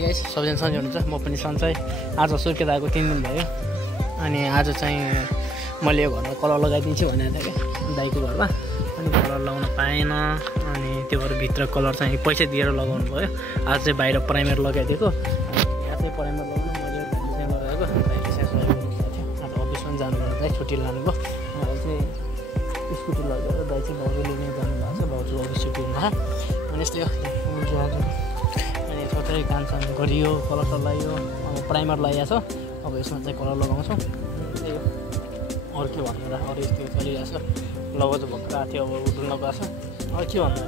सबजना सन्चै हुनुहुन्छ, म पनि सन्चै। आज सुर्खेत आएको 3 दिन भयो अनि आज चाहिँ मैले यो घरमा कलर लगाइदिन्छु भनेको थिएँ कि दाइको घरमा, अनि कलर लगाउन पाएन। अनि त्यो भएर भित्र कलर चाहिँ पैसा दिएर लगाउनु भयो। आज चाहिँ बाहिर प्राइमर लगाइदिएको, यहाँ चाहिँ प्राइमर लगाउनु मैले चाहिँ लगाएको। दाइले चाहिँ सहयोग गर्नुभएको थियो। आज अफिसमा जानुभएको, दाइ छुट्टी लानुभयो। मलाई चाहिँ स्कुटी लगेर दाइ चाहिँ भाउजू लिने जानुभएको छ, भाउजू अफिस छुट्टी हुनुभयो। अनि यस्तै हुन्छ आज। अनि थोरै कामसाम गरियो, कलर लगाइयो, अब प्राइमर लगाइएको छ। अब यसमा चाहिँ कलर लगाउँछौँ। त्यही हो, अरू के भन्नु र, अरू यस्तो चलिरहेको छ। लगाउँछ भर्खर आएको थियो, अब उठ्नु लगाएको छ। अब के भन्नु,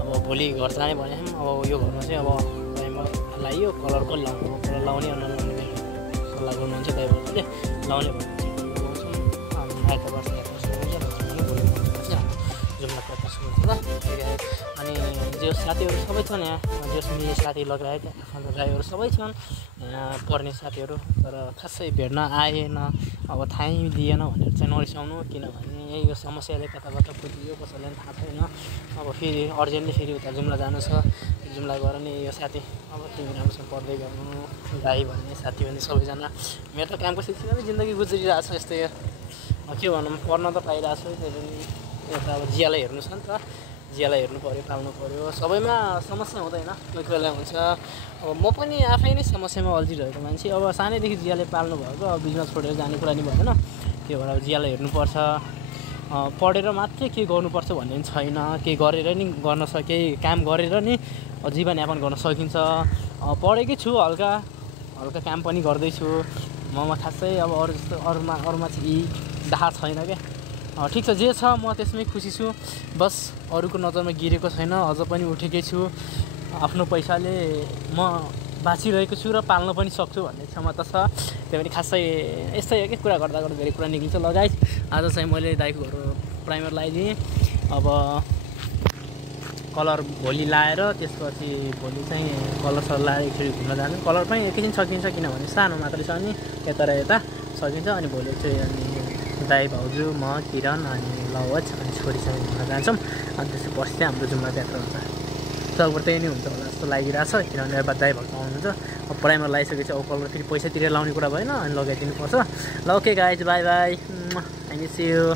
अब भोलि घर जाने भने अब यो घरमा चाहिँ अब प्राइमर लगाइयो, कलर लगाउनु, कलर लगाउने नलाउने सल्लाह गर्नुहुन्छ दाइहरूले। लगाउने भने चाहिँ लगाउँछौँ। अनि आइतबार चाहिँ जुम्ला प्रकाश हुन्छ ल। अनि जो साथीहरू सबै छन् यहाँ, जस मिल्ने साथी लगाएर आफ्नो ड्राइभरहरू सबै छन् यहाँ पढ्ने साथीहरू, तर खासै भेट्न आएन, अब थाहै दिएन भनेर चाहिँ नरिसाउनु, किनभने यो समस्याले कता कता पुगियो कसैलाई पनि थाहा छैन। अब फेरि अर्जेन्टली फेरि उता जुम्ला जानु छ, जुम्ला गएर नि यो साथी अब तिमी राम्रोसँग पढ्दै गर्नु, दाइ भन्ने साथी भन्ने सबैजना। मेरो त कामको सिलसिलामै जिन्दगी गुज्रिरहेको छ यस्तै। के भनौँ, पढ्न त पाइरहेको छु, त्यही पनि यता अब जियालाई हेर्नु छ नि त, जियालाई हेर्नु पऱ्यो, पाल्नु पऱ्यो। सबैमा समस्या हुँदैन, कोही कोहीलाई हुन्छ। अब म पनि आफै नै समस्यामा अल्झिरहेको मान्छे। अब सानैदेखि जियाले पाल्नु भएको, अब बिजनेस छोडेर जाने कुरा नि भएन। त्यो भएर अब जियालाई हेर्नुपर्छ। पढेर मात्रै के गर्नुपर्छ भन्ने पनि छैन, केही गरेर नि गर्न केही काम गरेर नि जीवनयापन गर्न सकिन्छ। पढेकै छु, हल्का हल्का काम पनि गर्दैछु। ममा खासै अब अरू जस्तो अरूमा चाहिँ दाह छैन क्या। ठिक छ, जे छ म त्यसमै खुसी छु। बस अरूको नजरमा गिरेको छैन, अझ पनि उठेकै छु। आफ्नो पैसाले म बाँचिरहेको छु र पाल्न पनि सक्छु भन्ने क्षमता छ। त्यही पनि खासै यस्तै हो कि कुरा गर्दा गर्दा धेरै कुरा निक्लिन्छ। लगाइ आज चाहिँ मैले दाइको घर प्राइमर लगाइदिएँ। अब कलर भोलि लाएर त्यसपछि भोलि चाहिँ कलर लाएर एकचोटि घुम्न जानु। कलर पनि एकैछिन सकिन्छ, किनभने सानो मात्रै छ नि, यता र यता सकिन्छ। अनि भोलि चाहिँ अनि दाइ, भाउजू, म, किरण अनि लवज अनि छोरी चाहिँ घुम्न जान्छौँ। अनि त्यसपछि पछि चाहिँ हाम्रो जुम्ला यात्रा हुन्छ। लगभग त्यही नै हुन्छ होला जस्तो लागिरहेछ, किनभने अब दाइ भाउजू आउनुहुन्छ। अब प्राइमर लगाइसकेपछि अब कलर फेरि पैसा तिरेर लाउने कुरा भएन, अनि लगाइदिनु पर्छ। ल okay guys, by by, I miss you.